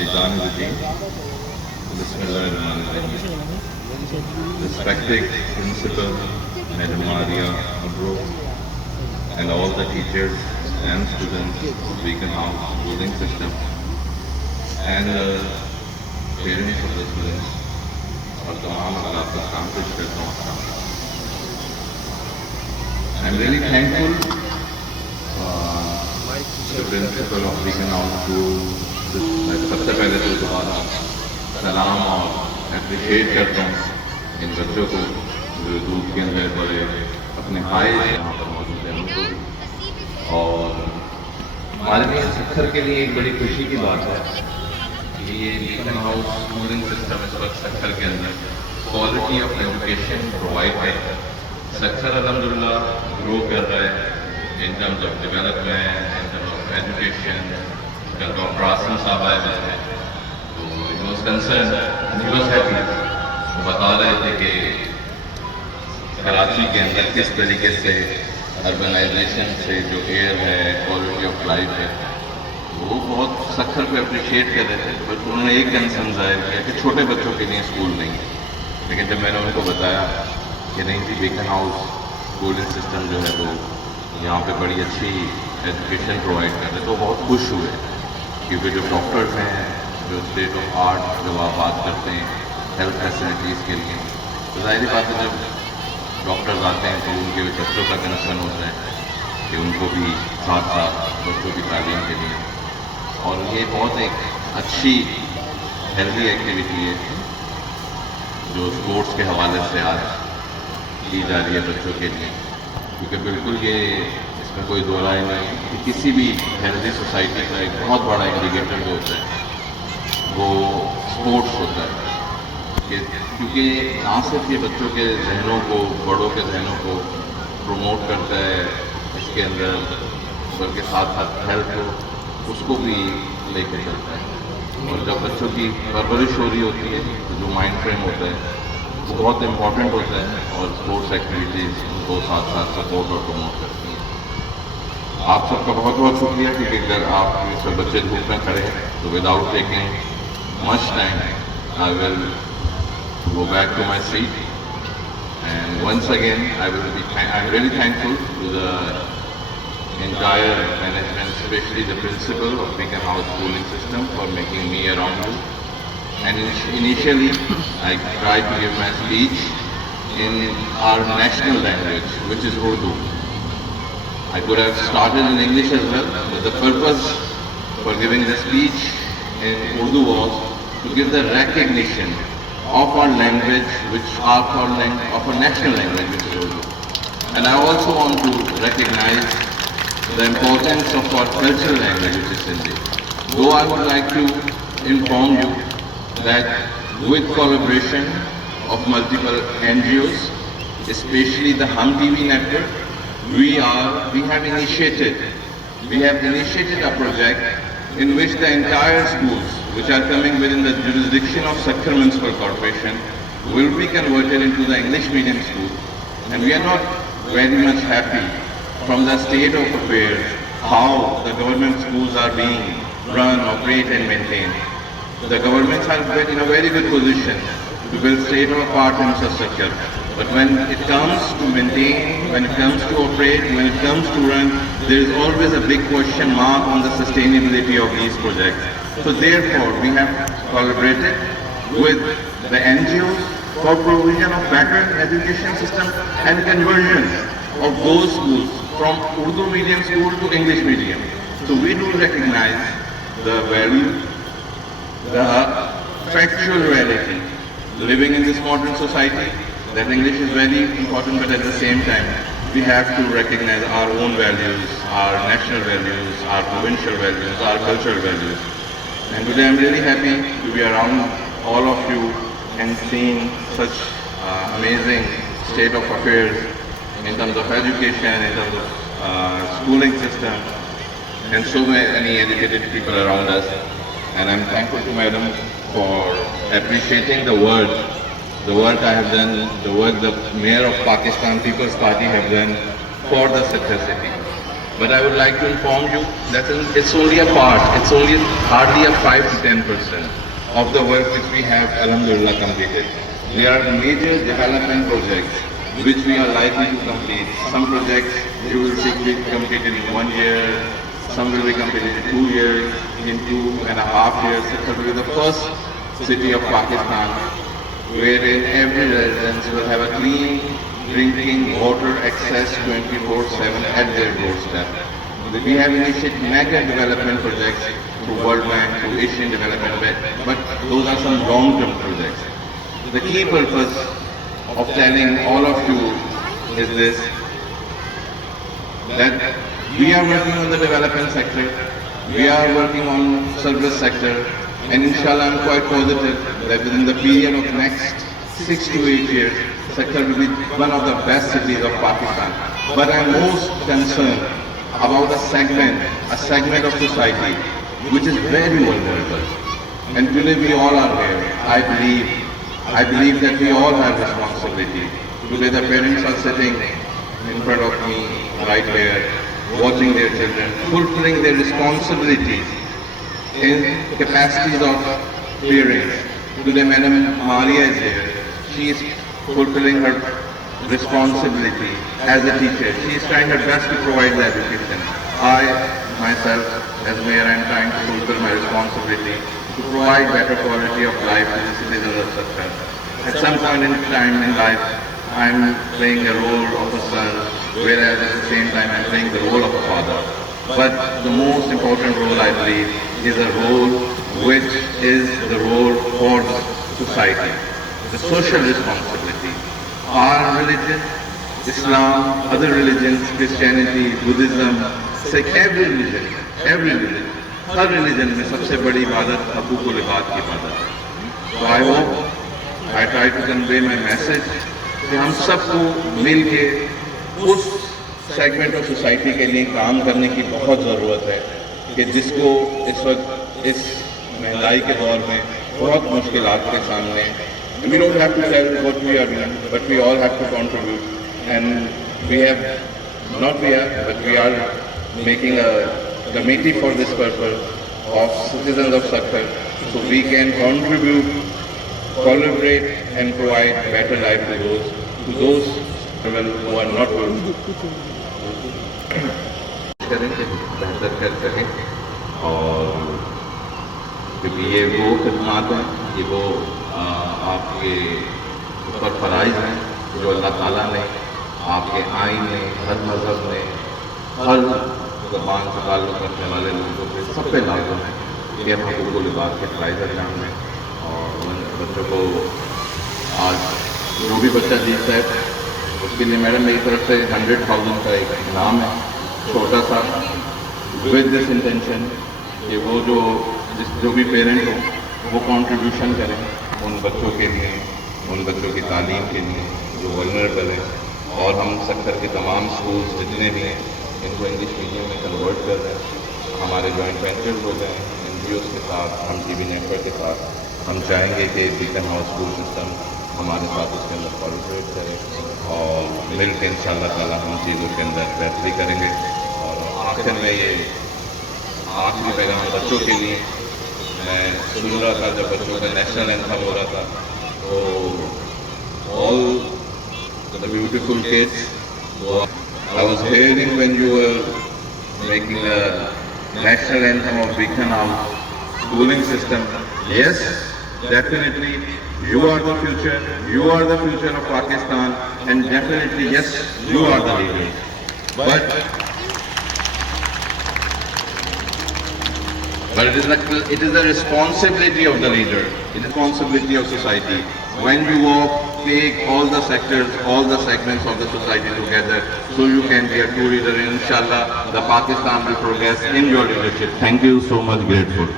الشيطان الرجيم. بسم الله الرحمن الرحيم. Respected Principal, Madam Maria Abro, and all the teachers and students of Beacon House schooling system, and parents of the students, اور تمام اگر آپ کو کام پیش کرتا ہوں. I'm really thankful the principal of Beacon House School. سب سے پہلے تو دوبارہ سلام اور اپریشیٹ کرتا ہوں ان بچوں کو جو دودھ کے اندر بڑے اپنے بھائی یہاں پر موجود ہیں ان کو بھی. اور ہمارے لیے سکھر کے لیے ایک بڑی خوشی کی بات ہے کہ یہ بیکن ہاؤس اسکولنگ سسٹم اس وقت سکھر کے اندر کوالٹی آف ایجوکیشن پرووائڈ ہے. سکھر الحمدللہ گرو کر رہا ہے in terms of development, in terms of education. کل ڈاکٹر آسم صاحب آئے ہوئے تھے تو he was concern and he was happy. وہ بتا رہے تھے کہ کراچی کے اندر کس طریقے سے اربنائزیشن سے جو ایئر ہے, کوالٹی آف لائف ہے, وہ بہت سکھر پہ اپریشیٹ کر رہے تھے. بٹ انہوں نے ایک کنسرن ظاہر کیا کہ چھوٹے بچوں کے لیے اسکول نہیں ہے. لیکن جب میں نے ان کو بتایا کہ نہیں جی, بیکن ہاؤس اسکولنگ سسٹم جو ہے وہ یہاں پہ بڑی اچھی ایجوکیشن پرووائڈ کر رہے, تو بہت خوش ہوئے. کیونکہ جو ڈاکٹرز ہیں, جو اسٹیٹ آف آرٹ جب آپ بات کرتے ہیں ہیلتھ فیسلٹیز کے لیے, تو ظاہری بات ہے جب ڈاکٹرز آتے ہیں تو ان کے بچوں کا کنسرن ہوتا ہے کہ ان کو بھی ساتھ ساتھ بچوں کی تعلیم کے لیے. اور یہ بہت ایک اچھی ہیلدی ایکٹیویٹی ہے جو اسپورٹس کے حوالے سے آج کی جا رہی ہے بچوں کے لیے. کیونکہ بالکل یہ اس میں کوئی دو رائے نہیں کہ کسی بھی ہیلدی سوسائٹی کا ایک بہت بڑا انڈیکیٹر جو ہوتا ہے وہ اسپورٹس ہوتا ہے. کیونکہ نہ صرف یہ بچوں کے ذہنوں کو, بڑوں کے ذہنوں کو پروموٹ کرتا ہے اس کے اندر, بلکہ ساتھ ساتھ ہیلتھ کو اس کو بھی لے کے چلتا ہے. اور جب بچوں کی پرورش ہو رہی ہوتی ہے تو جو مائنڈ فریم ہوتا ہے وہ بہت امپورٹنٹ ہوتا ہے, اور اسپورٹس ایکٹیویٹیز ان کو ساتھ ساتھ سپورٹ اور پروموٹ کرتی ہیں. آپ سب کا بہت بہت شکریہ کیونکہ اگر آپ سب بچے دھوپ میں کھڑے ہیں تو without taking much time I will go back to my seat. And once again I am really thankful to the entire management, especially the principal of Beacon House schooling system, for making me around you. And initially, I tried to give my speech in our national language, which is Urdu. I could have started in English as well, but the purpose for giving the speech in Urdu was to give the recognition of our language, of our national language, which is Urdu. And I also want to recognize the importance of our cultural language, which is Hindi. Though I would like to inform you that with collaboration of multiple NGOs, especially the Hum TV network, we have initiated a project in which the entire schools which are coming within the jurisdiction of Sakhar Municipal Corporation will be converted into the English medium school. And we are not very much happy from the state of affairs, how the government schools are being run, operate and maintained. The governments are in a very good position to build state-of-the-art infrastructure. But when it comes to maintain, when it comes to operate, when it comes to run, there is always a big question mark on the sustainability of these projects. So therefore, we have collaborated with the NGOs for provision of better education system and conversion of those schools from Urdu medium school to English medium. So we do recognize the value, the factual reality living in this modern society, that English is very important, but at the same time we have to recognize our own values, our national values, our provincial values, our cultural values. And today I'm really happy to be around all of you and seeing such amazing state of affairs in terms of education, in terms of schooling system, and so many educated people around us. And I'm thankful to Madam for appreciating the work I have done, the work the Mayor of Pakistan People's Party have done for the Sakhar city. But I would like to inform you that it's only a part, it's only hardly a 5 to 10% of the work which we have, alhamdulillah, completed. There are major development projects which we are likely to complete. Some projects you will see be completed in 1 year, some will be completed in 2 years, in 2.5 years. It will be the first city of Pakistan wherein every resident will have a clean drinking water access 24/7 at their doorstep. We have initiated mega development projects through World Bank, through Asian Development Bank, but those are some long-term projects. The key purpose of telling all of you is this, that we are working on the development sector, we are working on service sector, and inshallah I'm quite positive that within the period of next 6 to 8 years, sector will be one of the best cities of Pakistan. But I'm most concerned about a segment of society which is very vulnerable. And today we all are here. I believe that we all have responsibility. Today the parents are sitting in front of me right here, watching their children, fulfilling their responsibilities in capacities of parents. Today Madam Maria is here. She is fulfilling her responsibility as a teacher. She is trying her best to provide the education. I, myself, as mayor, I am trying to fulfill my responsibility to provide better quality of life to the citizens of Sattar. At some point in time in life, I am playing the role of a son, whereas at the same time I am playing the role of a father. But the most important role, I believe, is a role which is the role for the society, the social responsibility. Our religion, Islam, other religions, Christianity, Buddhism, Sikh, every religion, her religion में सबसे बड़ी इबादत हकूक़ुल इबाद की इबादत है. तो I try to convey my message कि हम सबको मिल के उस सेगमेंट ऑफ सोसाइटी के लिए काम करने की बहुत ज़रूरत है कि जिसको इस वक्त इस महंगाई के दौर में बहुत मुश्किलात के सामने. We don't have to tell what we are doing, but we all have to contribute. And we are making a committee for this purpose of citizens of Sattar, so we can contribute, collaborate, and provide better life to those who are not good. करेंगे बेहतर कर सकें और क्योंकि ये वो खिदमात हैं, ये वो आपके ऊपर फ़राइज़ हैं जो अल्लाह ताला ने आपके आइन ने, हर मज़हब ने, हर ज़बान से ताल्लुक़ रखने वाले लोगों पे सब पे लागू हैं कि हम हकूक़ुल इबाद के फ़राइज़ अंजाम दें. और उन बच्चों को आज जो भी बच्चा जीतता है उसके लिए मैडम मेरी तरफ से 100,000 का एक इनाम है, छोटा सा, विद दिस इंटेंशन कि वो जो भी पेरेंट हो वो कंट्रीब्यूशन करें उन बच्चों के लिए, उन बच्चों की तालीम के लिए जो वल्नरेबल हैं. और हम सेक्टर के तमाम स्कूल्स जितने भी हैं इनको इंग्लिश मीडियम में कन्वर्ट कर रहे हैं. हमारे जॉइंट वेंचर्स हो गए NGOs के साथ, हम TV नेटवर्क के साथ. हम चाहेंगे कि बीकन हाउस स्कूल सिस्टम हमारे साथ उसके अंदर कोऑर्डिनेट करे और मिल के इंशाअल्लाह ताला हम चीज़ों के अंदर बेहतरी करेंगे. और आखिर में ये आखिरी पैगाम बच्चों के लिए मैं सुन रहा था जब बच्चों का नेशनल एंथम हो रहा था, तो all the beautiful kids, I was hearing when you were making a national anthem of Beacon House schooling system. Yes, definitely you are the future. You are the future of Pakistan, and definitely yes, you are the leader. But it is the responsibility of the leader. It is the responsibility of society. When you walk, take all the sectors, all the segments of the society together, so you can be a true leader. Inshallah, the Pakistan will progress in your leadership. Thank you so much. Grateful.